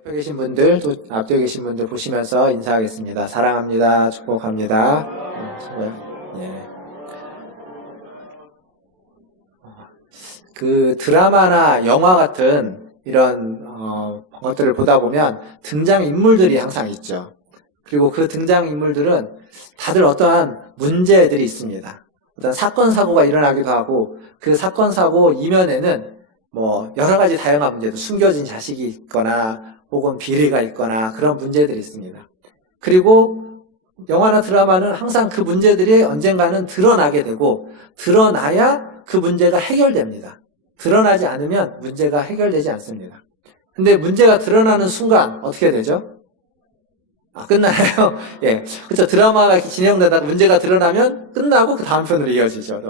옆에 계신 분들, 또 앞뒤에 계신 분들 보시면서 인사하겠습니다. 사랑합니다. 축복합니다. 예. 그 드라마나 영화 같은 이런 것들을 보다 보면 등장 인물들이 항상 있죠. 그리고 그 등장 인물들은 다들 어떠한 문제들이 있습니다. 어떤 사건 사고가 일어나기도 하고 그 사건 사고 이면에는 뭐 여러 가지 다양한 문제도 숨겨진 자식이 있거나 혹은 비리가 있거나 그런 문제들이 있습니다. 그리고 영화나 드라마는 항상 그 문제들이 언젠가는 드러나게 되고 드러나야 그 문제가 해결됩니다. 드러나지 않으면 문제가 해결되지 않습니다. 근데 문제가 드러나는 순간 어떻게 되죠? 끝나요? 예. 그렇죠. 드라마가 진행되다가 문제가 드러나면 끝나고 그 다음 편으로 이어지죠.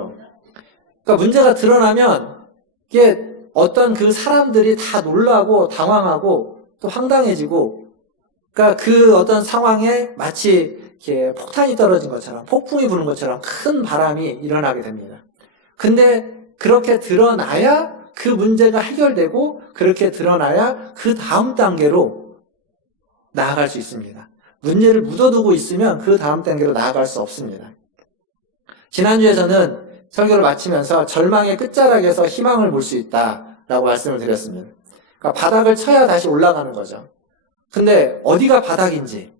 그러니까 문제가 드러나면 이게 어떤 그 사람들이 다 놀라고 당황하고 또 황당해지고, 그러니까 그 어떤 상황에 마치 이렇게 폭탄이 떨어진 것처럼, 폭풍이 부는 것처럼 큰 바람이 일어나게 됩니다. 근데 그렇게 드러나야 그 문제가 해결되고, 그렇게 드러나야 그 다음 단계로 나아갈 수 있습니다. 문제를 묻어두고 있으면 그 다음 단계로 나아갈 수 없습니다. 지난주에 저는 설교를 마치면서 절망의 끝자락에서 희망을 볼 수 있다라고 말씀을 드렸습니다. 그러니까 바닥을 쳐야 다시 올라가는 거죠. 근데 어디가 바닥인지,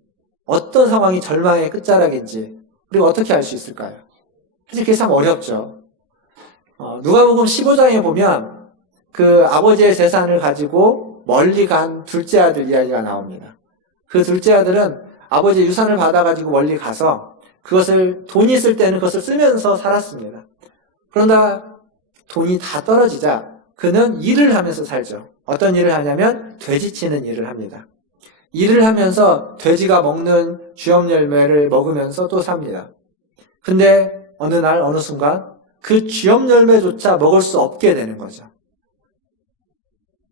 어떤 상황이 절망의 끝자락인지 우리가 어떻게 알 수 있을까요? 사실 그게 참 어렵죠. 누가복음 15장에 보면 그 아버지의 재산을 가지고 멀리 간 둘째 아들 이야기가 나옵니다. 그 둘째 아들은 아버지의 유산을 받아가지고 멀리 가서 그것을 돈이 있을 때는 그것을 쓰면서 살았습니다. 그러나 돈이 다 떨어지자 그는 일을 하면서 살죠. 어떤 일을 하냐면 돼지치는 일을 합니다. 일을 하면서 돼지가 먹는 쥐엄 열매를 먹으면서 또 삽니다. 근데 어느 날 어느 순간 그 쥐엄 열매조차 먹을 수 없게 되는 거죠.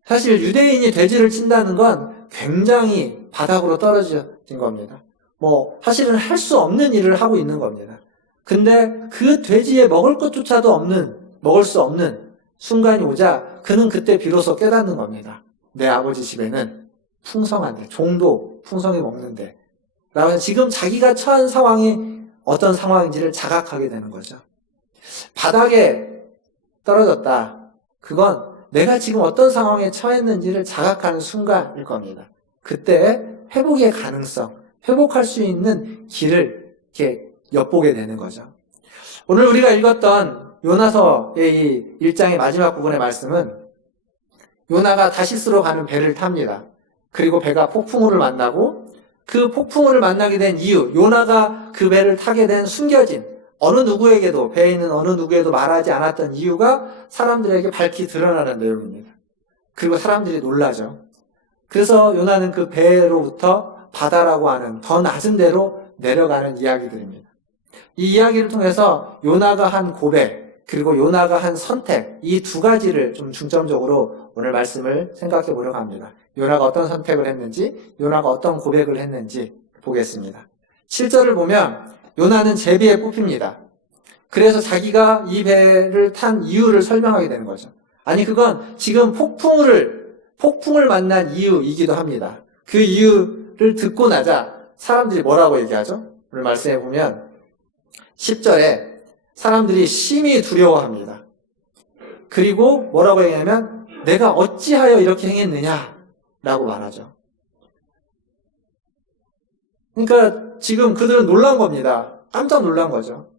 사실 유대인이 돼지를 친다는 건 굉장히 바닥으로 떨어진 겁니다. 사실은 할 수 없는 일을 하고 있는 겁니다. 근데 그 돼지에 먹을 것조차도 먹을 수 없는 순간이 오자 그는 그때 비로소 깨닫는 겁니다. 내 아버지 집에는 풍성한데, 종도 풍성히 먹는데, 라고 지금 자기가 처한 상황이 어떤 상황인지를 자각하게 되는 거죠. 바닥에 떨어졌다. 그건 내가 지금 어떤 상황에 처했는지를 자각하는 순간일 겁니다. 그때 회복의 가능성, 회복할 수 있는 길을 이렇게 엿보게 되는 거죠. 오늘 우리가 읽었던 요나서의 이 1장의 마지막 부분의 말씀은 요나가 다시스로 가는 배를 탑니다. 그리고 배가 폭풍우를 만나고 그 폭풍우를 만나게 된 이유, 요나가 그 배를 타게 된 숨겨진 어느 누구에게도, 배에 있는 어느 누구에도 말하지 않았던 이유가 사람들에게 밝히 드러나는 내용입니다. 그리고 사람들이 놀라죠. 그래서 요나는 그 배로부터 바다라고 하는 더 낮은 데로 내려가는 이야기들입니다. 이 이야기를 통해서 요나가 한 고백, 그리고 요나가 한 선택, 이 두 가지를 좀 중점적으로 오늘 말씀을 생각해 보려고 합니다. 요나가 어떤 선택을 했는지, 요나가 어떤 고백을 했는지 보겠습니다. 7절을 보면 요나는 제비에 뽑힙니다. 그래서 자기가 이 배를 탄 이유를 설명하게 되는 거죠. 아니, 그건 지금 폭풍을 만난 이유이기도 합니다. 그 이유를 듣고 나자 사람들이 뭐라고 얘기하죠? 오늘 말씀해 보면 10절에 사람들이 심히 두려워합니다. 그리고 뭐라고 얘기하냐면 내가 어찌하여 이렇게 행했느냐 라고 말하죠. 그러니까 지금 그들은 놀란 겁니다. 깜짝 놀란 거죠.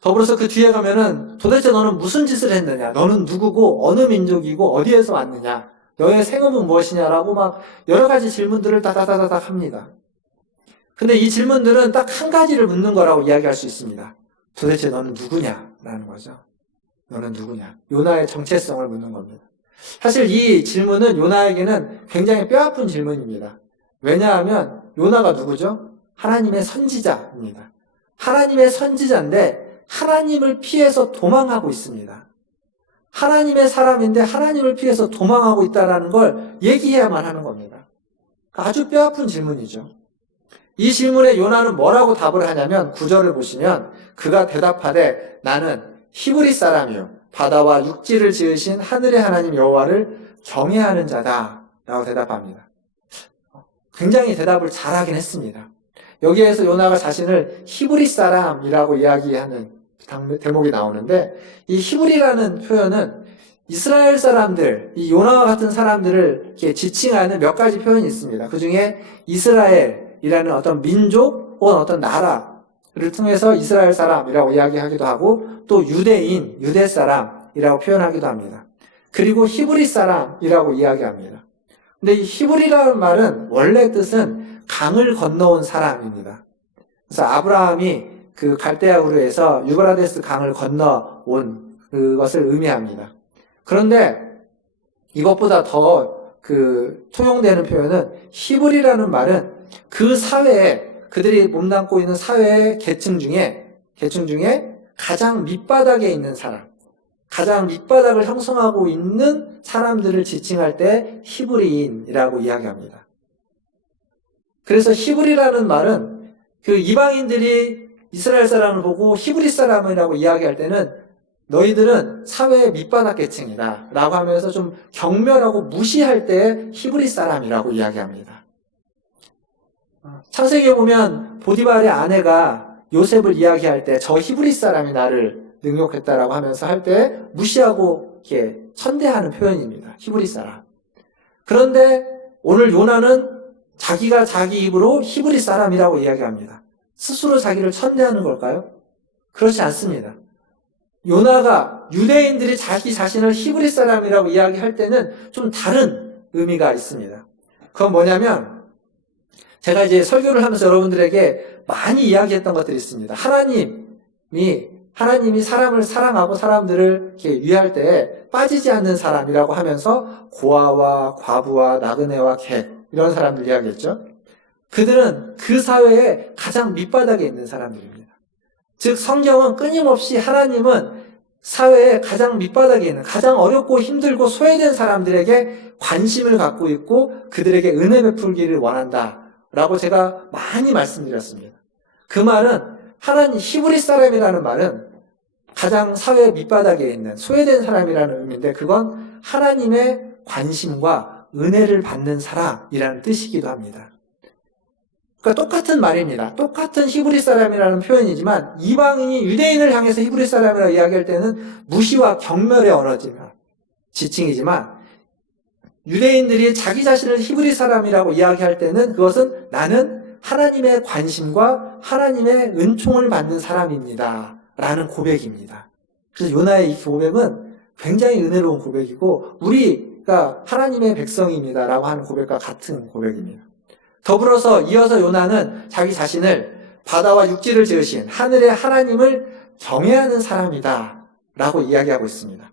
더불어서 그 뒤에 가면은 도대체 너는 무슨 짓을 했느냐, 너는 누구고 어느 민족이고 어디에서 왔느냐, 너의 생업은 무엇이냐라고 막 여러 가지 질문들을 다다다닥 합니다. 근데 이 질문들은 딱 한 가지를 묻는 거라고 이야기할 수 있습니다. 도대체 너는 누구냐라는 거죠. 너는 누구냐. 요나의 정체성을 묻는 겁니다. 사실 이 질문은 요나에게는 굉장히 뼈아픈 질문입니다. 왜냐하면 요나가 누구죠? 하나님의 선지자입니다. 하나님의 선지자인데 하나님을 피해서 도망하고 있습니다. 하나님의 사람인데 하나님을 피해서 도망하고 있다는 걸 얘기해야만 하는 겁니다. 아주 뼈아픈 질문이죠. 이 질문에 요나는 뭐라고 답을 하냐면 9절을 보시면 그가 대답하되 나는 히브리 사람이요 바다와 육지를 지으신 하늘의 하나님 여호와를 경외하는 자다 라고 대답합니다. 굉장히 대답을 잘하긴 했습니다. 여기에서 요나가 자신을 히브리 사람이라고 이야기하는 대목이 나오는데, 이 히브리라는 표현은 이스라엘 사람들, 이 요나와 같은 사람들을 이렇게 지칭하는 몇 가지 표현이 있습니다. 그 중에 이스라엘이라는 어떤 민족 혹은 어떤 나라를 통해서 이스라엘 사람이라고 이야기하기도 하고, 또 유대인, 유대 사람이라고 표현하기도 합니다. 그리고 히브리 사람이라고 이야기합니다. 근데 이 히브리라는 말은 원래 뜻은 강을 건너온 사람입니다. 그래서 아브라함이 그 갈대아 우르에서 유브라데스 강을 건너온 그것을 의미합니다. 그런데 이것보다 더 통용되는 표현은 히브리라는 말은 그 사회에, 그들이 몸담고 있는 사회의 계층 중에 가장 밑바닥에 있는 사람, 가장 밑바닥을 형성하고 있는 사람들을 지칭할 때 히브리인이라고 이야기합니다. 그래서 히브리라는 말은 그 이방인들이 이스라엘 사람을 보고 히브리 사람이라고 이야기할 때는 너희들은 사회의 밑바닥 계층이다 라고 하면서 좀 경멸하고 무시할 때 히브리 사람이라고 이야기합니다. 창세기에 보면 보디발의 아내가 요셉을 이야기할 때 저 히브리 사람이 나를 능욕했다라고 하면서 할 때 무시하고 이렇게 천대하는 표현입니다. 히브리 사람. 그런데 오늘 요나는 자기가 자기 입으로 히브리 사람이라고 이야기합니다. 스스로 자기를 천대하는 걸까요? 그렇지 않습니다. 요나가 유대인들이 자기 자신을 히브리 사람이라고 이야기할 때는 좀 다른 의미가 있습니다. 그건 뭐냐면, 제가 이제 설교를 하면서 여러분들에게 많이 이야기했던 것들이 있습니다. 하나님이 사람을 사랑하고 사람들을 이렇게 위할 때 빠지지 않는 사람이라고 하면서 고아와 과부와 나그네와 객, 이런 사람들 이야기했죠. 그들은 그 사회의 가장 밑바닥에 있는 사람들입니다. 즉 성경은 끊임없이 하나님은 사회의 가장 밑바닥에 있는, 가장 어렵고 힘들고 소외된 사람들에게 관심을 갖고 있고 그들에게 은혜 베풀기를 원한다 라고 제가 많이 말씀드렸습니다. 그 말은 하나님, 히브리 사람이라는 말은 가장 사회 밑바닥에 있는 소외된 사람이라는 의미인데, 그건 하나님의 관심과 은혜를 받는 사람이라는 뜻이기도 합니다. 그러니까 똑같은 말입니다. 똑같은 히브리 사람이라는 표현이지만 이방인이 유대인을 향해서 히브리 사람이라고 이야기할 때는 무시와 경멸의 언어지만 지칭이지만, 유대인들이 자기 자신을 히브리 사람이라고 이야기할 때는 그것은 나는 하나님의 관심과 하나님의 은총을 받는 사람입니다 라는 고백입니다. 그래서 요나의 이 고백은 굉장히 은혜로운 고백이고 우리가 하나님의 백성입니다 라고 하는 고백과 같은 고백입니다. 더불어서 이어서 요나는 자기 자신을 바다와 육지를 지으신 하늘의 하나님을 경외하는 사람이다 라고 이야기하고 있습니다.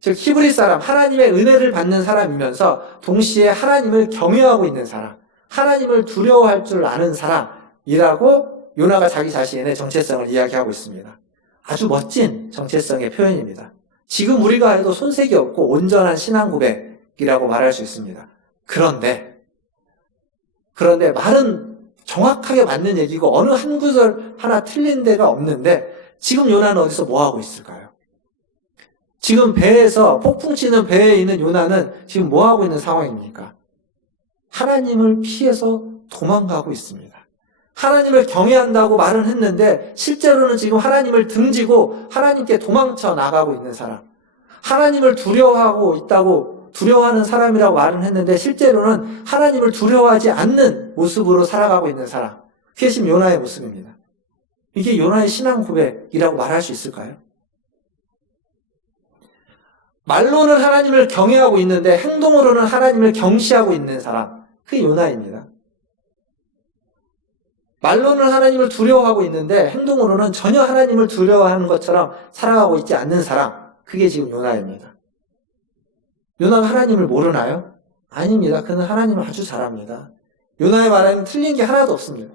즉 히브리 사람, 하나님의 은혜를 받는 사람이면서 동시에 하나님을 경외하고 있는 사람, 하나님을 두려워할 줄 아는 사람이라고 요나가 자기 자신의 정체성을 이야기하고 있습니다. 아주 멋진 정체성의 표현입니다. 지금 우리가 해도 손색이 없고 온전한 신앙 고백이라고 말할 수 있습니다. 그런데 말은 정확하게 맞는 얘기고 어느 한 구절 하나 틀린 데가 없는데, 지금 요나는 어디서 뭐 하고 있을까요? 지금 배에서, 폭풍 치는 배에 있는 요나는 지금 뭐 하고 있는 상황입니까? 하나님을 피해서 도망가고 있습니다. 하나님을 경외한다고 말은 했는데 실제로는 지금 하나님을 등지고 하나님께 도망쳐 나가고 있는 사람, 하나님을 두려워하고 있다고, 두려워하는 사람이라고 말은 했는데 실제로는 하나님을 두려워하지 않는 모습으로 살아가고 있는 사람, 그게 지금 요나의 모습입니다. 이게 요나의 신앙 고백이라고 말할 수 있을까요? 말로는 하나님을 경외하고 있는데 행동으로는 하나님을 경시하고 있는 사람, 그게 요나입니다. 말로는 하나님을 두려워하고 있는데 행동으로는 전혀 하나님을 두려워하는 것처럼 살아가고 있지 않는 사람, 그게 지금 요나입니다. 요나가 하나님을 모르나요? 아닙니다. 그는 하나님을 아주 잘 압니다. 요나의 말에는 틀린 게 하나도 없습니다.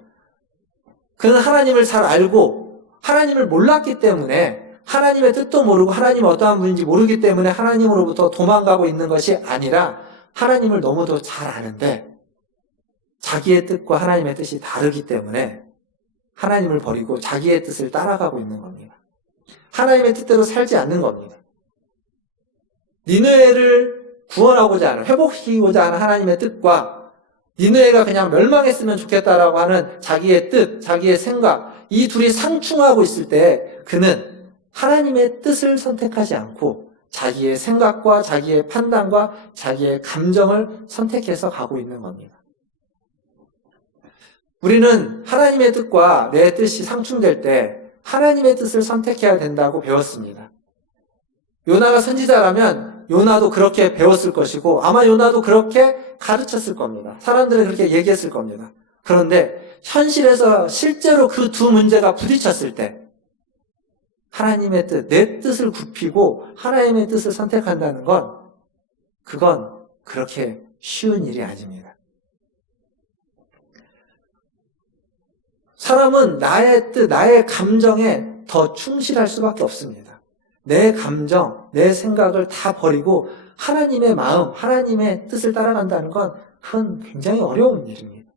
그는 하나님을 잘 알고 하나님을 몰랐기 때문에, 하나님의 뜻도 모르고 하나님이 어떠한 분인지 모르기 때문에 하나님으로부터 도망가고 있는 것이 아니라 하나님을 너무도 잘 아는데 자기의 뜻과 하나님의 뜻이 다르기 때문에 하나님을 버리고 자기의 뜻을 따라가고 있는 겁니다. 하나님의 뜻대로 살지 않는 겁니다. 니느웨를 구원하고자 하는, 회복시키고자 하는 하나님의 뜻과 니느웨가 그냥 멸망했으면 좋겠다라고 하는 자기의 뜻, 자기의 생각, 이 둘이 상충하고 있을 때 그는 하나님의 뜻을 선택하지 않고 자기의 생각과 자기의 판단과 자기의 감정을 선택해서 가고 있는 겁니다. 우리는 하나님의 뜻과 내 뜻이 상충될 때 하나님의 뜻을 선택해야 된다고 배웠습니다. 요나가 선지자라면 요나도 그렇게 배웠을 것이고 아마 요나도 그렇게 가르쳤을 겁니다. 사람들은 그렇게 얘기했을 겁니다. 그런데 현실에서 실제로 그 두 문제가 부딪혔을 때 하나님의 뜻, 내 뜻을 굽히고 하나님의 뜻을 선택한다는 건 그건 그렇게 쉬운 일이 아닙니다. 사람은 나의 뜻, 나의 감정에 더 충실할 수밖에 없습니다. 내 감정, 내 생각을 다 버리고 하나님의 마음, 하나님의 뜻을 따라간다는 건 그건 굉장히 어려운 일입니다.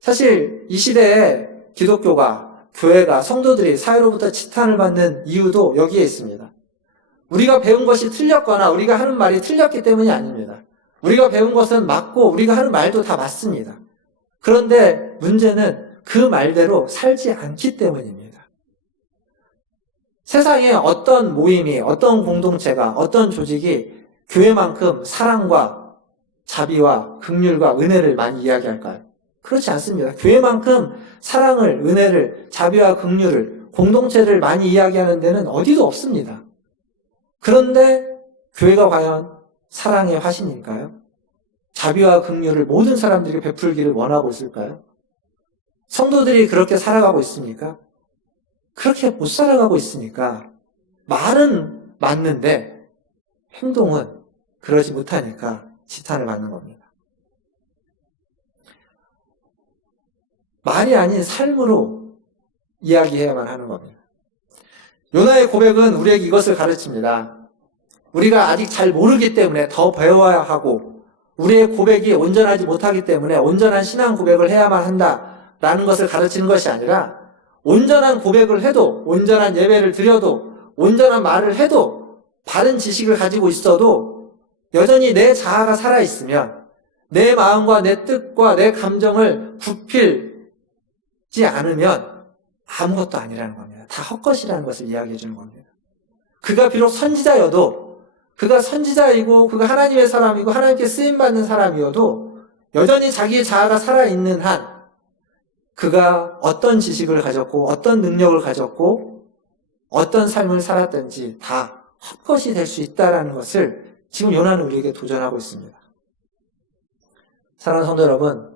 사실 이 시대에 기독교가, 교회가, 성도들이 사회로부터 지탄을 받는 이유도 여기에 있습니다. 우리가 배운 것이 틀렸거나 우리가 하는 말이 틀렸기 때문이 아닙니다. 우리가 배운 것은 맞고 우리가 하는 말도 다 맞습니다. 그런데 문제는 그 말대로 살지 않기 때문입니다. 세상에 어떤 모임이, 어떤 공동체가, 어떤 조직이 교회만큼 사랑과 자비와 긍휼과 은혜를 많이 이야기할까요? 그렇지 않습니다. 교회만큼 사랑을, 은혜를, 자비와 긍휼을, 공동체를 많이 이야기하는 데는 어디도 없습니다. 그런데 교회가 과연 사랑의 화신일까요? 자비와 긍휼을 모든 사람들에게 베풀기를 원하고 있을까요? 성도들이 그렇게 살아가고 있습니까? 그렇게 못 살아가고 있으니까 말은 맞는데 행동은 그러지 못하니까 지탄을 받는 겁니다. 말이 아닌 삶으로 이야기해야만 하는 겁니다. 요나의 고백은 우리에게 이것을 가르칩니다. 우리가 아직 잘 모르기 때문에 더 배워야 하고 우리의 고백이 온전하지 못하기 때문에 온전한 신앙 고백을 해야만 한다라는 것을 가르치는 것이 아니라 온전한 고백을 해도, 온전한 예배를 드려도, 온전한 말을 해도, 바른 지식을 가지고 있어도 여전히 내 자아가 살아있으면 내 마음과 내 뜻과 내 감정을 굽히지 않으면 아무것도 아니라는 겁니다. 다 헛것이라는 것을 이야기해 주는 겁니다. 그가 비록 선지자여도, 그가 선지자이고 그가 하나님의 사람이고 하나님께 쓰임받는 사람이어도 여전히 자기의 자아가 살아있는 한 그가 어떤 지식을 가졌고 어떤 능력을 가졌고 어떤 삶을 살았든지 다 헛것이 될 수 있다는 것을 지금 요나는 우리에게 도전하고 있습니다. 사랑하는 성도 여러분,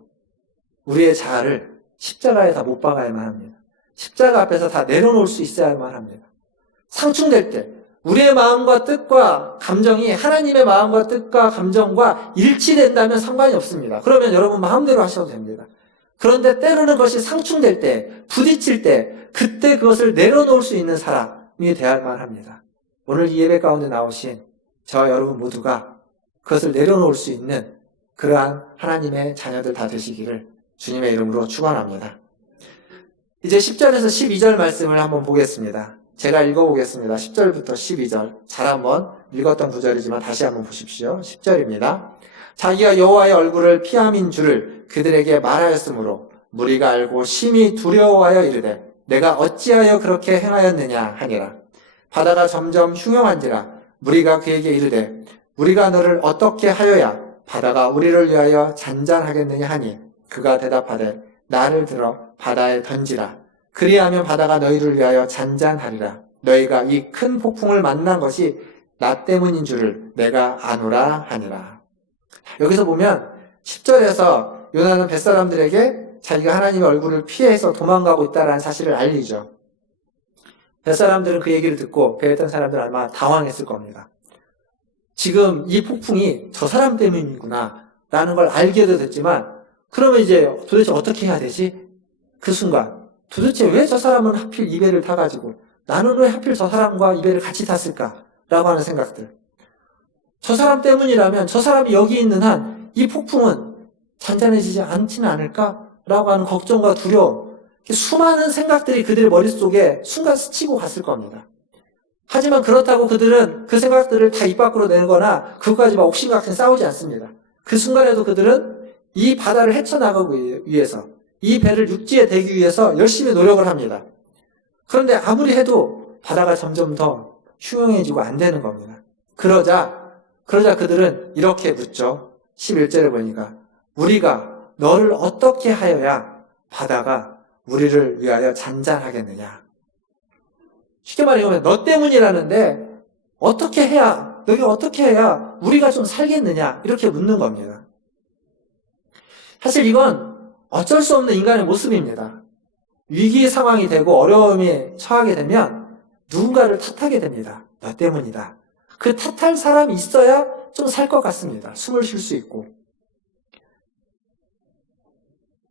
우리의 자아를 십자가에 다 못 박아야만 합니다. 십자가 앞에서 다 내려놓을 수 있어야만 합니다. 상충될 때 우리의 마음과 뜻과 감정이 하나님의 마음과 뜻과 감정과 일치된다면 상관이 없습니다. 그러면 여러분 마음대로 하셔도 됩니다. 그런데 때로는 그것이 상충될 때, 부딪힐 때, 그때 그것을 내려놓을 수 있는 사람이 되어야만 합니다. 오늘 이 예배 가운데 나오신 저와 여러분 모두가 그것을 내려놓을 수 있는 그러한 하나님의 자녀들 다 되시기를 주님의 이름으로 축원합니다. 이제 10절에서 12절 말씀을 한번 보겠습니다. 제가 읽어보겠습니다. 10절부터 12절. 잘 한번 읽었던 구절이지만 다시 한번 보십시오. 10절입니다. 자기가 여호와의 얼굴을 피함인 줄을 그들에게 말하였으므로 무리가 알고 심히 두려워하여 이르되 내가 어찌하여 그렇게 행하였느냐 하니라. 바다가 점점 흉용한지라 무리가 그에게 이르되 우리가 너를 어떻게 하여야 바다가 우리를 위하여 잔잔하겠느냐 하니 그가 대답하되 나를 들어 바다에 던지라. 그리하면 바다가 너희를 위하여 잔잔하리라. 너희가 이 큰 폭풍을 만난 것이 나 때문인 줄을 내가 아노라 하니라. 여기서 보면 10절에서 요나는 벳사람들에게 자기가 하나님의 얼굴을 피해서 도망가고 있다는 사실을 알리죠. 벳사람들은 그 얘기를 듣고 배에 탔던 사람들은 아마 당황했을 겁니다. 지금 이 폭풍이 저 사람 때문이구나 라는 걸 알게도 됐지만 그러면 이제 도대체 어떻게 해야 되지? 그 순간 도대체 왜 저 사람은 하필 이 배를 타가지고 나는 왜 하필 저 사람과 이 배를 같이 탔을까? 라고 하는 생각들. 저 사람 때문이라면 저 사람이 여기 있는 한 이 폭풍은 잔잔해지지 않지는 않을까? 라고 하는 걱정과 두려움. 수많은 생각들이 그들의 머릿속에 순간 스치고 갔을 겁니다. 하지만 그렇다고 그들은 그 생각들을 다 입 밖으로 내거나 그것까지 막 옥신각신 싸우지 않습니다. 그 순간에도 그들은 이 바다를 헤쳐나가기 위해서, 이 배를 육지에 대기 위해서 열심히 노력을 합니다. 그런데 아무리 해도 바다가 점점 더 흉흉해지고 안 되는 겁니다. 그러자 그들은 이렇게 묻죠. 11절에 보니까 우리가 너를 어떻게 하여야 바다가 우리를 위하여 잔잔하겠느냐. 쉽게 말하면 너 때문이라는데 너희가 어떻게 해야 우리가 좀 살겠느냐 이렇게 묻는 겁니다. 사실 이건 어쩔 수 없는 인간의 모습입니다. 위기 상황이 되고 어려움에 처하게 되면 누군가를 탓하게 됩니다. 너 때문이다. 그 탓할 사람이 있어야 좀 살 것 같습니다. 숨을 쉴 수 있고.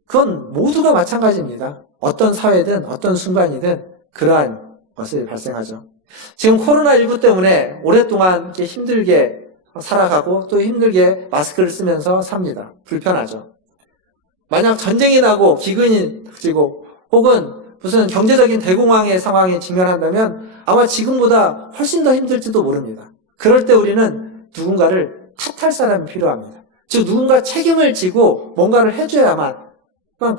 그건 모두가 마찬가지입니다. 어떤 사회든 어떤 순간이든 그러한 것이 발생하죠. 지금 코로나19 때문에 오랫동안 이렇게 힘들게 살아가고 또 힘들게 마스크를 쓰면서 삽니다. 불편하죠. 만약 전쟁이 나고 기근이 닥치고 혹은 무슨 경제적인 대공황의 상황에 직면한다면 아마 지금보다 훨씬 더 힘들지도 모릅니다. 그럴 때 우리는 누군가를 탓할 사람이 필요합니다. 즉 누군가 책임을 지고 뭔가를 해줘야만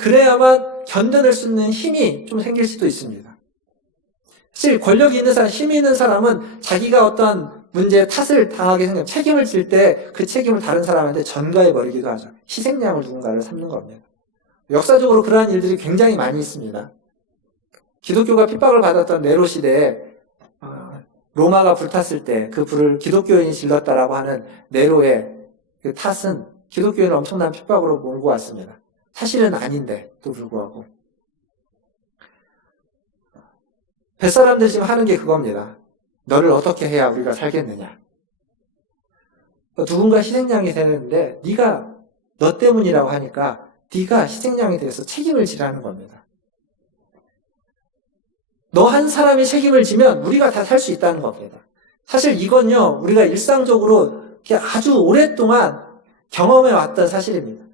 그래야만 견뎌낼 수 있는 힘이 좀 생길 수도 있습니다. 사실 권력이 있는 사람, 힘이 있는 사람은 자기가 어떤 문제에 탓을 당하게 생기면 책임을 질 때 그 책임을 다른 사람한테 전가해버리기도 하죠. 희생양을 누군가를 삼는 겁니다. 역사적으로 그러한 일들이 굉장히 많이 있습니다. 기독교가 핍박을 받았던 네로 시대에 로마가 불탔을 때 그 불을 기독교인이 질렀다라고 하는 네로의 그 탓은 기독교인을 엄청난 핍박으로 몰고 왔습니다. 사실은 아닌데도 불구하고 뱃사람들이 지금 하는 게 그겁니다. 너를 어떻게 해야 우리가 살겠느냐. 누군가 희생양이 되는데 네가 너 때문이라고 하니까 네가 희생양이 돼서 책임을 지라는 겁니다. 너 한 사람이 책임을 지면 우리가 다 살 수 있다는 겁니다. 사실 이건요, 우리가 일상적으로 아주 오랫동안 경험해 왔던 사실입니다.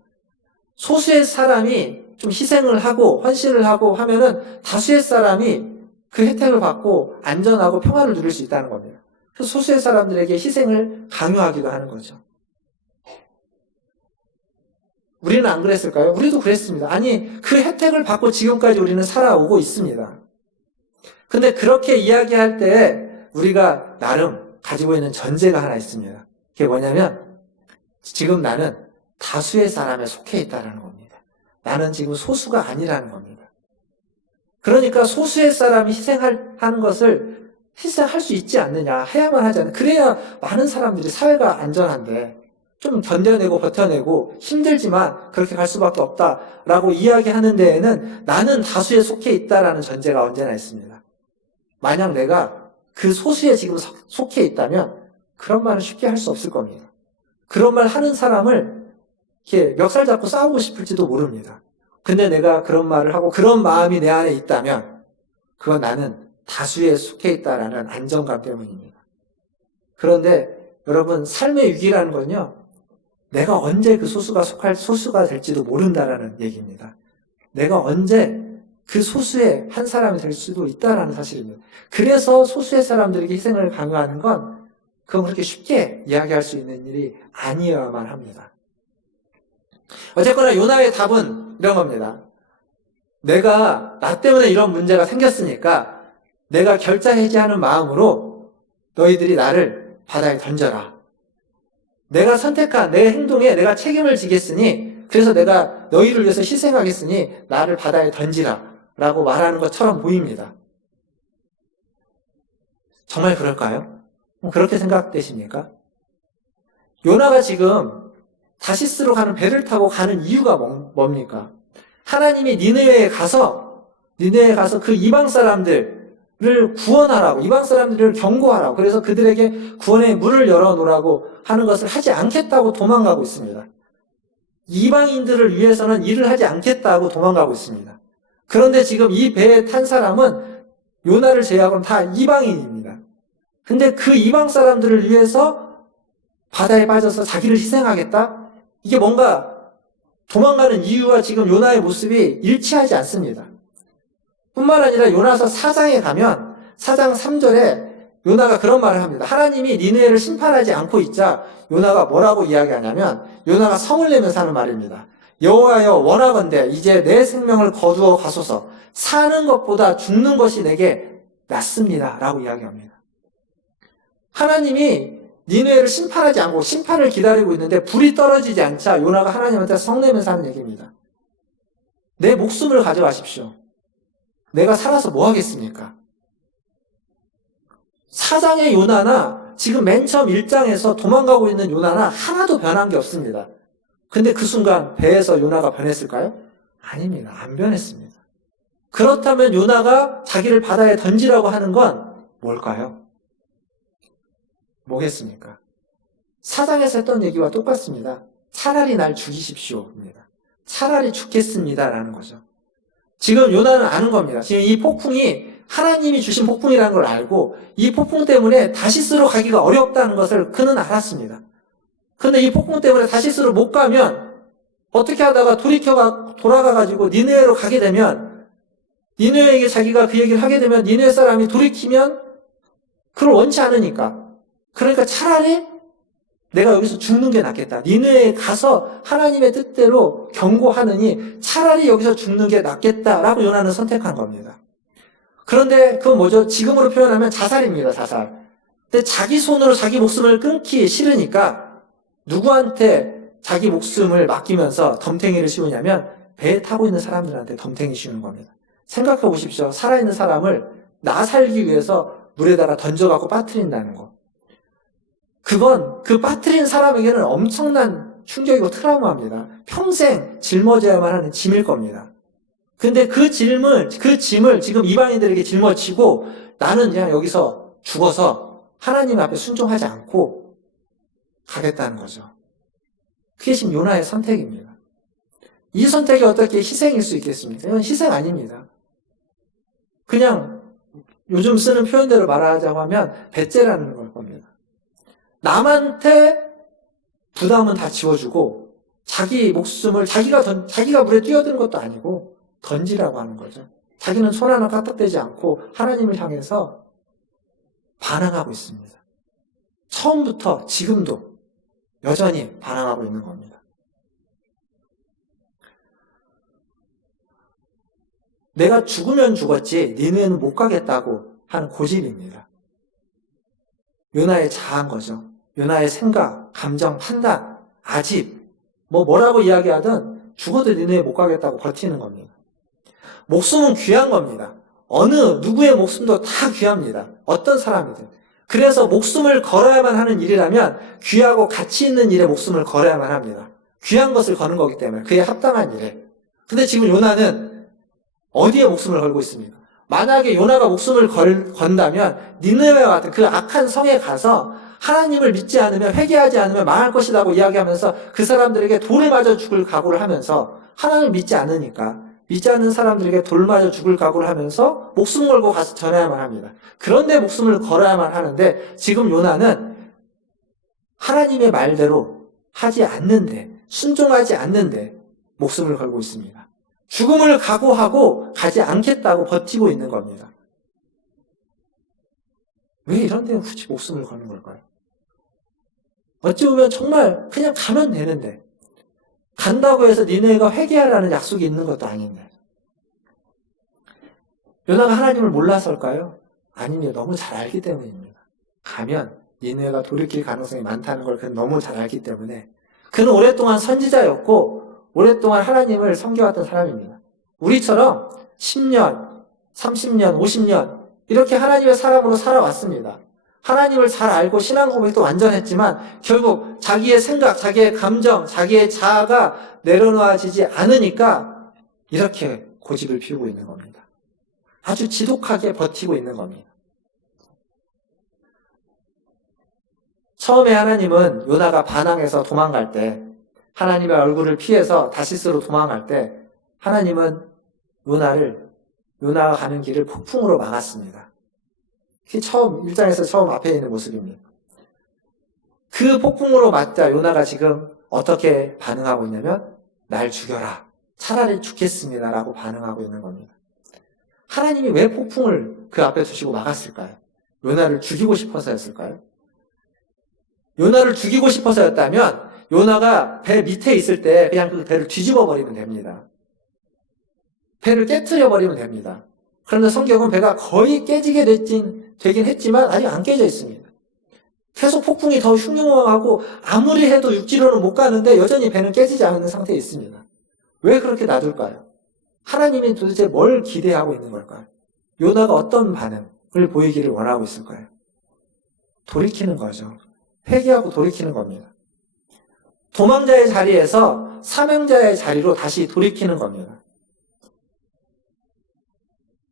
소수의 사람이 좀 희생을 하고 헌신을 하고 하면은 다수의 사람이 그 혜택을 받고 안전하고 평화를 누릴 수 있다는 겁니다. 그래서 소수의 사람들에게 희생을 강요하기도 하는 거죠. 우리는 안 그랬을까요? 우리도 그랬습니다. 아니, 그 혜택을 받고 지금까지 우리는 살아오고 있습니다. 근데 그렇게 이야기할 때 우리가 나름 가지고 있는 전제가 하나 있습니다. 그게 뭐냐면 지금 나는 다수의 사람에 속해 있다는 겁니다. 나는 지금 소수가 아니라는 겁니다. 그러니까 소수의 사람이 희생하는 것을 희생할 수 있지 않느냐, 해야만 하지 않느냐. 그래야 많은 사람들이 사회가 안전한데 좀 견뎌내고 버텨내고 힘들지만 그렇게 갈 수밖에 없다라고 이야기하는 데에는 나는 다수에 속해 있다라는 전제가 언제나 있습니다. 만약 내가 그 소수에 지금 속해 있다면 그런 말은 쉽게 할 수 없을 겁니다. 그런 말 하는 사람을 이렇게 멱살 잡고 싸우고 싶을지도 모릅니다. 근데 내가 그런 말을 하고 그런 마음이 내 안에 있다면 그건 나는 다수에 속해 있다라는 안정감 때문입니다. 그런데 여러분, 삶의 위기라는 건요, 내가 언제 그 소수가 될지도 모른다라는 얘기입니다. 내가 언제 그 소수의 한 사람이 될 수도 있다라는 사실입니다. 그래서 소수의 사람들에게 희생을 강요하는 건 그건 그렇게 쉽게 이야기할 수 있는 일이 아니어야만 합니다. 어쨌거나 요나의 답은 이런 겁니다. 나 때문에 이런 문제가 생겼으니까 내가 결자해지하는 마음으로 너희들이 나를 바다에 던져라. 내가 선택한 내 행동에 내가 책임을 지겠으니 그래서 내가 너희를 위해서 희생하겠으니 나를 바다에 던지라 라고 말하는 것처럼 보입니다. 정말 그럴까요? 그렇게 생각되십니까? 요나가 지금 다시스로 가는 배를 타고 가는 이유가 뭡니까? 하나님이 니느웨에 가서 그 이방 사람들을 구원하라고, 이방 사람들을 경고하라고, 그래서 그들에게 구원의 문을 열어놓으라고 하는 것을 하지 않겠다고 도망가고 있습니다. 이방인들을 위해서는 일을 하지 않겠다고 도망가고 있습니다. 그런데 지금 이 배에 탄 사람은 요나를 제외하고는 다 이방인입니다. 근데 그 이방 사람들을 위해서 바다에 빠져서 자기를 희생하겠다? 이게 뭔가 도망가는 이유와 지금 요나의 모습이 일치하지 않습니다. 뿐만 아니라 요나서 4장에 가면 4장 3절에 요나가 그런 말을 합니다. 하나님이 니느웨를 심판하지 않고 있자 요나가 뭐라고 이야기하냐면 요나가 성을 내면서 하는 말입니다. 여호와여 원하건대 이제 내 생명을 거두어 가소서. 사는 것보다 죽는 것이 내게 낫습니다. 라고 이야기합니다. 하나님이 니느웨를 심판하지 않고 심판을 기다리고 있는데 불이 떨어지지 않자 요나가 하나님한테 성내면서 하는 얘기입니다. 내 목숨을 가져가십시오. 내가 살아서 뭐 하겠습니까? 4장의 요나나 지금 맨 처음 1장에서 도망가고 있는 요나나 하나도 변한 게 없습니다. 근데 그 순간 배에서 요나가 변했을까요? 아닙니다. 안 변했습니다. 그렇다면 요나가 자기를 바다에 던지라고 하는 건 뭘까요? 뭐겠습니까? 4장에서 했던 얘기와 똑같습니다. 차라리 날 죽이십시오입니다. 차라리 죽겠습니다라는 거죠. 지금 요나는 아는 겁니다. 지금 이 폭풍이 하나님이 주신 폭풍이라는 걸 알고 이 폭풍 때문에 다시스로 가기가 어렵다는 것을 그는 알았습니다. 근데 이 폭풍 때문에 다시스로 못 가면 어떻게 하다가 돌아가가지고 니느웨로 가게 되면 니느웨에게 자기가 그 얘기를 하게 되면 니느웨 사람이 돌이키면 그걸 원치 않으니까 그러니까 차라리 내가 여기서 죽는 게 낫겠다. 니느웨에 가서 하나님의 뜻대로 경고하느니 차라리 여기서 죽는 게 낫겠다라고 요나는 선택한 겁니다. 그런데 그건 뭐죠? 지금으로 표현하면 자살입니다. 자살. 근데 자기 손으로 자기 목숨을 끊기 싫으니까 누구한테 자기 목숨을 맡기면서 덤탱이를 씌우냐면 배에 타고 있는 사람들한테 덤탱이 씌우는 겁니다. 생각해 보십시오. 살아있는 사람을 나 살기 위해서 물에다가 던져갖고 빠뜨린다는 거. 그건 그 빠뜨린 사람에게는 엄청난 충격이고 트라우마입니다. 평생 짊어져야만 하는 짐일 겁니다. 근데 그 짐을 지금 이방인들에게 짊어지고 나는 그냥 여기서 죽어서 하나님 앞에 순종하지 않고 가겠다는 거죠. 그게 지금 요나의 선택입니다. 이 선택이 어떻게 희생일 수 있겠습니까? 이건 희생 아닙니다. 그냥 요즘 쓰는 표현대로 말하자고 하면 배째라는 걸 겁니다. 남한테 부담은 다 지워주고 자기 목숨을 자기가 물에 뛰어드는 것도 아니고 던지라고 하는 거죠. 자기는 손 하나 까딱대지 않고 하나님을 향해서 반항하고 있습니다. 처음부터 지금도 여전히 반항하고 있는 겁니다. 내가 죽으면 죽었지 니네는 못 가겠다고 하는 고집입니다. 요나의 자아인 거죠. 요나의 생각, 감정, 판단, 아집 뭐라고 이야기하든 죽어도 니네 못 가겠다고 버티는 겁니다. 목숨은 귀한 겁니다. 어느 누구의 목숨도 다 귀합니다. 어떤 사람이든. 그래서 목숨을 걸어야만 하는 일이라면 귀하고 가치 있는 일에 목숨을 걸어야만 합니다. 귀한 것을 거는 거기 때문에 그에 합당한 일에. 근데 지금 요나는 어디에 목숨을 걸고 있습니까? 만약에 요나가 목숨을 건다면 니느웨와 같은 그 악한 성에 가서 하나님을 믿지 않으면 회개하지 않으면 망할 것이라고 이야기하면서 그 사람들에게 돌에 맞아 죽을 각오를 하면서 하나님을 믿지 않으니까 믿지 않는 사람들에게 돌 맞아 죽을 각오를 하면서 목숨 걸고 가서 전해야만 합니다. 그런데 목숨을 걸어야만 하는데 지금 요나는 하나님의 말대로 하지 않는데 순종하지 않는데 목숨을 걸고 있습니다. 죽음을 각오하고 가지 않겠다고 버티고 있는 겁니다. 왜 이런 데 굳이 목숨을 거는 걸까요? 어찌 보면 정말 그냥 가면 되는데 간다고 해서 니네가 회개하라는 약속이 있는 것도 아닌데 요나가 하나님을 몰라서일까요? 아닙니다. 너무 잘 알기 때문입니다. 가면 니네가 돌이킬 가능성이 많다는 걸 그는 너무 잘 알기 때문에 그는 오랫동안 선지자였고 오랫동안 하나님을 섬겨왔던 사람입니다. 우리처럼 10년, 30년, 50년 이렇게 하나님의 사람으로 살아왔습니다. 하나님을 잘 알고 신앙 고백도 완전했지만 결국 자기의 생각, 자기의 감정, 자기의 자아가 내려놓아지지 않으니까 이렇게 고집을 피우고 있는 겁니다. 아주 지독하게 버티고 있는 겁니다. 처음에 하나님은 요나가 반항해서 도망갈 때 하나님의 얼굴을 피해서 다시스로 도망갈 때 하나님은 요나가 가는 길을 폭풍으로 막았습니다. 그게 처음 1장에서 처음 앞에 있는 모습입니다. 그 폭풍으로 맞자 요나가 지금 어떻게 반응하고 있냐면 날 죽여라. 차라리 죽겠습니다라고 반응하고 있는 겁니다. 하나님이 왜 폭풍을 그 앞에 두시고 막았을까요? 요나를 죽이고 싶어서였을까요? 요나를 죽이고 싶어서였다면 요나가 배 밑에 있을 때 그냥 그 배를 뒤집어 버리면 됩니다. 배를 깨트려 버리면 됩니다. 그런데 성경은 배가 거의 깨지게 되긴 했지만 아직 안 깨져 있습니다. 계속 폭풍이 더 흉흉하고 아무리 해도 육지로는 못 가는데 여전히 배는 깨지지 않는 상태에 있습니다. 왜 그렇게 놔둘까요? 하나님이 도대체 뭘 기대하고 있는 걸까요? 요나가 어떤 반응을 보이기를 원하고 있을까요? 돌이키는 거죠. 회개하고 돌이키는 겁니다. 도망자의 자리에서 사명자의 자리로 다시 돌이키는 겁니다.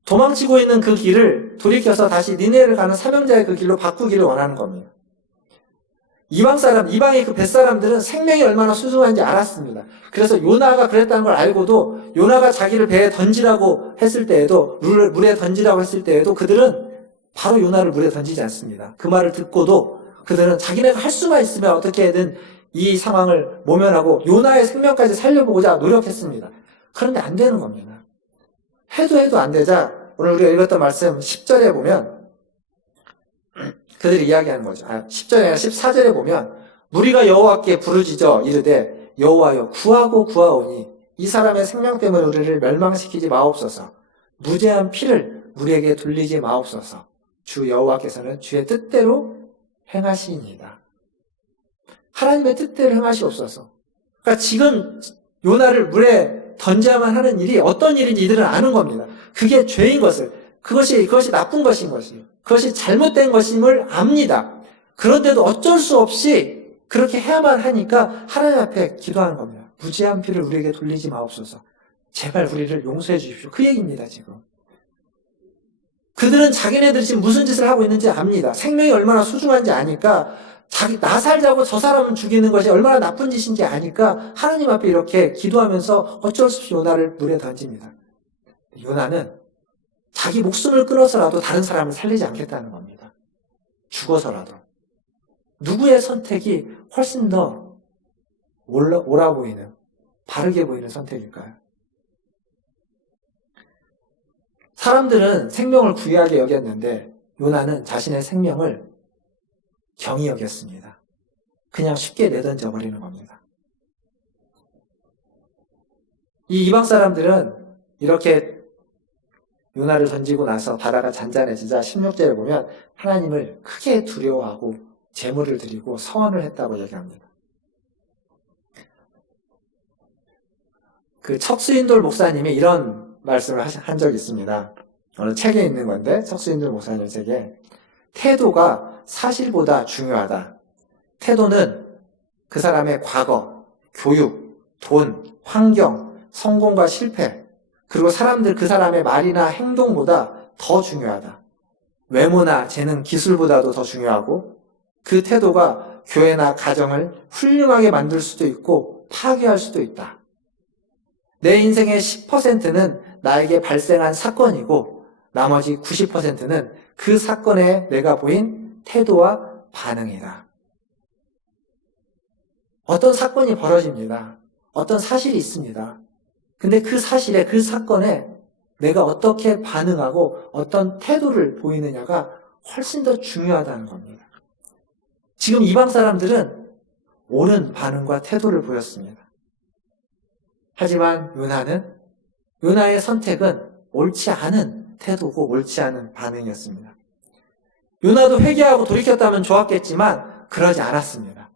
도망치고 있는 그 길을 돌이켜서 다시 니네를 가는 사명자의 그 길로 바꾸기를 원하는 겁니다. 이방의 그 뱃사람들은 생명이 얼마나 소중한지 알았습니다. 그래서 요나가 그랬다는 걸 알고도 요나가 자기를 배에 던지라고 했을 때에도, 물에 던지라고 했을 때에도 그들은 바로 요나를 물에 던지지 않습니다. 그 말을 듣고도 그들은 자기네가 할 수만 있으면 어떻게든 이 상황을 모면하고 요나의 생명까지 살려보고자 노력했습니다. 그런데 안 되는 겁니다. 해도 안 되자 오늘 우리가 읽었던 말씀 10절에 보면 그들이 이야기하는 거죠. 10절이 아니라 14절에 보면 무리가 여호와께 부르짖어 이르되 여호와여 구하고 구하오니 이 사람의 생명 때문에 우리를 멸망시키지 마옵소서. 무죄한 피를 우리에게 돌리지 마옵소서. 주 여호와께서는 주의 뜻대로 행하시니이다. 하나님의 뜻대로 행하시옵소서. 그러니까 지금 요나를 물에 던져야만 하는 일이 어떤 일인지 이들은 아는 겁니다. 그게 죄인 것을, 그것이 나쁜 것인 것이요, 그것이 잘못된 것임을 압니다. 그런데도 어쩔 수 없이 그렇게 해야만 하니까 하나님 앞에 기도하는 겁니다. 무죄한 피를 우리에게 돌리지 마옵소서. 제발 우리를 용서해 주십시오. 그 얘기입니다, 지금. 그들은 자기네들이 지금 무슨 짓을 하고 있는지 압니다. 생명이 얼마나 소중한지 아니까, 나 살자고 저 사람을 죽이는 것이 얼마나 나쁜 짓인지 아니까 하나님 앞에 이렇게 기도하면서 어쩔 수 없이 요나를 물에 던집니다. 요나는 자기 목숨을 끊어서라도 다른 사람을 살리지 않겠다는 겁니다. 죽어서라도. 누구의 선택이 훨씬 더 옳아 보이는, 바르게 보이는 선택일까요? 사람들은 생명을 귀하게 여겼는데 요나는 자신의 생명을 경히 여겼습니다. 그냥 쉽게 내던져 버리는 겁니다. 이 이방 사람들은 이렇게 요나를 던지고 나서 바다가 잔잔해지자 16절에 보면 하나님을 크게 두려워하고 제물을 드리고 서원을 했다고 얘기합니다. 그 척수인돌 목사님이 이런 말씀을 한 적이 있습니다. 어느 책에 있는 건데, 척수인돌 목사님 책에 태도가 사실보다 중요하다. 태도는 그 사람의 과거, 교육, 돈, 환경, 성공과 실패, 그리고 그 사람의 말이나 행동보다 더 중요하다. 외모나 재능, 기술보다도 더 중요하고 그 태도가 교회나 가정을 훌륭하게 만들 수도 있고 파괴할 수도 있다. 내 인생의 10%는 나에게 발생한 사건이고 나머지 90%는 그 사건에 내가 보인 태도와 반응이다. 어떤 사건이 벌어집니다. 어떤 사실이 있습니다. 근데 그 사실에, 그 사건에 내가 어떻게 반응하고 어떤 태도를 보이느냐가 훨씬 더 중요하다는 겁니다. 지금 이방 사람들은 옳은 반응과 태도를 보였습니다. 하지만 요나의 선택은 옳지 않은 태도고 옳지 않은 반응이었습니다. 요나도 회개하고 돌이켰다면 좋았겠지만 그러지 않았습니다.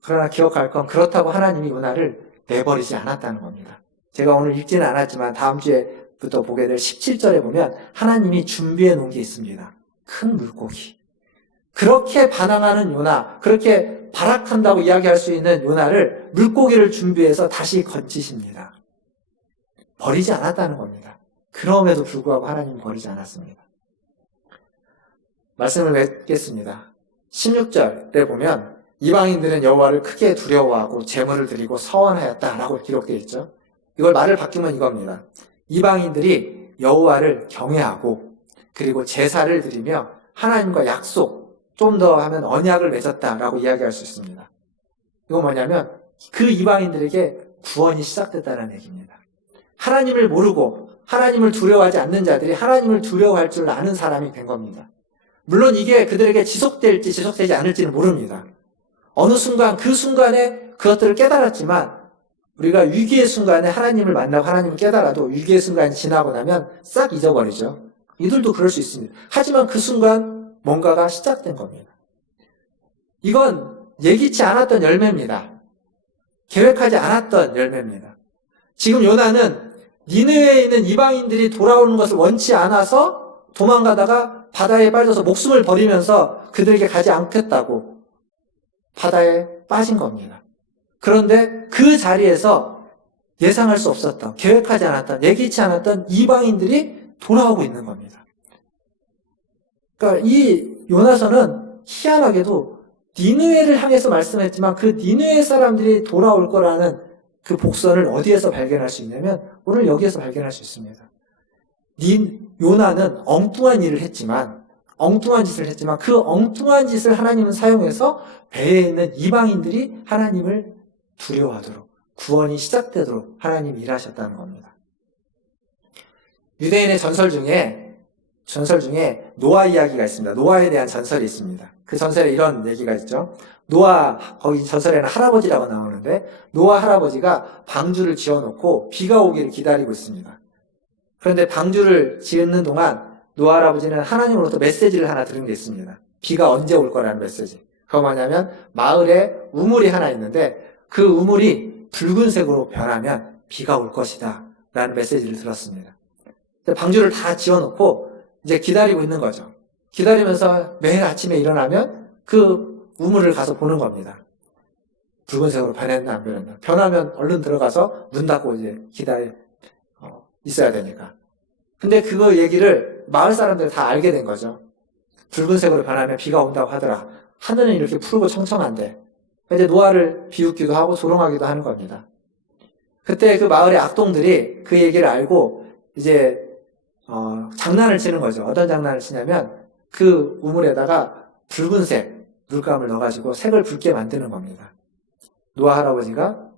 그러나 기억할 건 그렇다고 하나님이 요나를 내버리지 않았다는 겁니다. 제가 오늘 읽지는 않았지만 다음 주에부터 보게 될 17절에 보면 하나님이 준비해 놓은 게 있습니다. 큰 물고기. 그렇게 반항하는 요나, 그렇게 발악한다고 이야기할 수 있는 요나를 물고기를 준비해서 다시 건지십니다. 버리지 않았다는 겁니다. 그럼에도 불구하고 하나님은 버리지 않았습니다. 말씀을 맺겠습니다. 16절에 보면 이방인들은 여호와를 크게 두려워하고 제물을 드리고 서원하였다라고 기록되어 있죠. 이걸 말을 바꾸면 이겁니다. 이방인들이 여호와를 경외하고 그리고 제사를 드리며 하나님과 약속, 좀 더 하면 언약을 맺었다라고 이야기할 수 있습니다. 이건 뭐냐면 그 이방인들에게 구원이 시작됐다는 얘기입니다. 하나님을 모르고 하나님을 두려워하지 않는 자들이 하나님을 두려워할 줄 아는 사람이 된 겁니다. 물론 이게 그들에게 지속될지 지속되지 않을지는 모릅니다. 어느 순간 그 순간에 그것들을 깨달았지만 우리가 위기의 순간에 하나님을 만나고 하나님을 깨달아도 위기의 순간이 지나고 나면 싹 잊어버리죠. 이들도 그럴 수 있습니다. 하지만 그 순간 뭔가가 시작된 겁니다. 이건 예기치 않았던 열매입니다. 계획하지 않았던 열매입니다. 지금 요나는 니느웨에 있는 이방인들이 돌아오는 것을 원치 않아서 도망가다가 바다에 빠져서 목숨을 버리면서 그들에게 가지 않겠다고 바다에 빠진 겁니다. 그런데 그 자리에서 예상할 수 없었던, 계획하지 않았던, 예기치 않았던 이방인들이 돌아오고 있는 겁니다. 그러니까 이 요나서는 희한하게도 니느웨를 향해서 말씀했지만 그 니느웨 사람들이 돌아올 거라는 그 복선을 어디에서 발견할 수 있냐면 오늘 여기에서 발견할 수 있습니다. 요나는 엉뚱한 일을 했지만 엉뚱한 짓을 했지만 그 엉뚱한 짓을 하나님은 사용해서 배에 있는 이방인들이 하나님을 두려워하도록 구원이 시작되도록 하나님이 일하셨다는 겁니다. 유대인의 전설 중에 노아 이야기가 있습니다. 노아에 대한 전설이 있습니다. 그 전설에 이런 얘기가 있죠. 노아, 거기 전설에는 할아버지라고 나오는데 노아 할아버지가 방주를 지어놓고 비가 오기를 기다리고 있습니다. 그런데 방주를 짓는 동안 노아 할아버지는 하나님으로부터 메시지를 하나 들은 게 있습니다. 비가 언제 올 거라는 메시지. 그거 뭐냐면 마을에 우물이 하나 있는데 그 우물이 붉은색으로 변하면 비가 올 것이다 라는 메시지를 들었습니다. 방주를 다 지어놓고 이제 기다리고 있는 거죠. 기다리면서 매일 아침에 일어나면 그 우물을 가서 보는 겁니다. 붉은색으로 변했나 안 변했나. 변하면 얼른 들어가서 문 닫고 이제 있어야 되니까. 근데 그거 얘기를 마을 사람들 다 알게 된 거죠. 붉은색으로 변하면 비가 온다고 하더라. 하늘은 이렇게 푸르고 청청한데. 이제 노아를 비웃기도 하고 조롱하기도 하는 겁니다. 그때 그 마을의 악동들이 그 얘기를 알고 이제 장난을 치는 거죠. 어떤 장난을 치냐면 그 우물에다가 붉은색 물감을 넣어가지고 색을 붉게 만드는 겁니다. 노아 할아버지가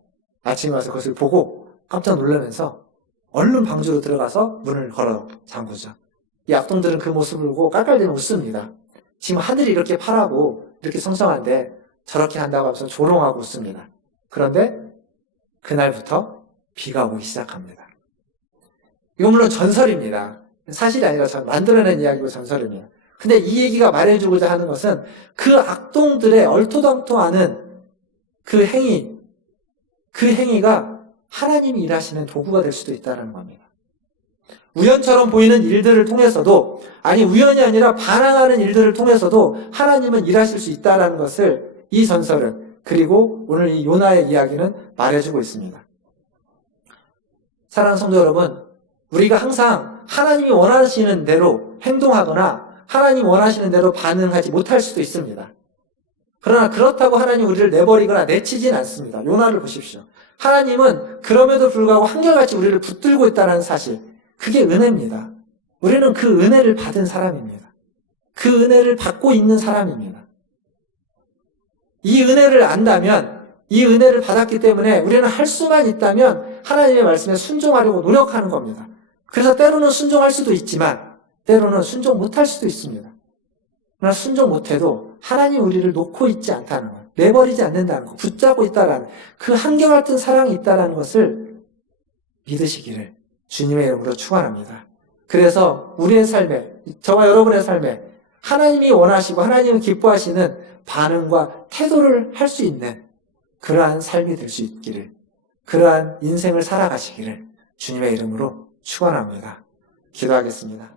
아침에 와서 그것을 보고 깜짝 놀라면서 얼른 방주로 들어가서 문을 걸어 잠그죠. 이 악동들은 그 모습을 보고 깔깔대며 웃습니다. 지금 하늘이 이렇게 파랗고 이렇게 성성한데 저렇게 한다고 하면서 조롱하고 웃습니다. 그런데 그날부터 비가 오기 시작합니다. 이건 물론 전설입니다. 사실이 아니라 만들어낸 이야기고 전설입니다. 근데 이 얘기가 말해주고자 하는 것은 그 악동들의 얼토당토하는 그 행위가 하나님이 일하시는 도구가 될 수도 있다는 겁니다. 우연처럼 보이는 일들을 통해서도, 아니 우연이 아니라 반항하는 일들을 통해서도 하나님은 일하실 수 있다는 것을 이 전설은, 그리고 오늘 이 요나의 이야기는 말해주고 있습니다. 사랑하는 성도 여러분, 우리가 항상 하나님이 원하시는 대로 행동하거나 하나님 원하시는 대로 반응하지 못할 수도 있습니다. 그러나 그렇다고 하나님 우리를 내버리거나 내치진 않습니다. 요나를 보십시오. 하나님은 그럼에도 불구하고 한결같이 우리를 붙들고 있다는 사실, 그게 은혜입니다. 우리는 그 은혜를 받은 사람입니다. 그 은혜를 받고 있는 사람입니다. 이 은혜를 안다면, 이 은혜를 받았기 때문에 우리는 할 수만 있다면 하나님의 말씀에 순종하려고 노력하는 겁니다. 그래서 때로는 순종할 수도 있지만 때로는 순종 못할 수도 있습니다. 그러나 순종 못해도 하나님 우리를 놓고 있지 않다는 것, 내버리지 않는다는 것, 붙잡고 있다는 그 한결같은 사랑이 있다는 것을 믿으시기를 주님의 이름으로 축원합니다. 그래서 우리의 삶에, 저와 여러분의 삶에 하나님이 원하시고 하나님이 기뻐하시는 반응과 태도를 할 수 있는 그러한 삶이 될 수 있기를, 그러한 인생을 살아가시기를 주님의 이름으로 축원합니다. 기도하겠습니다.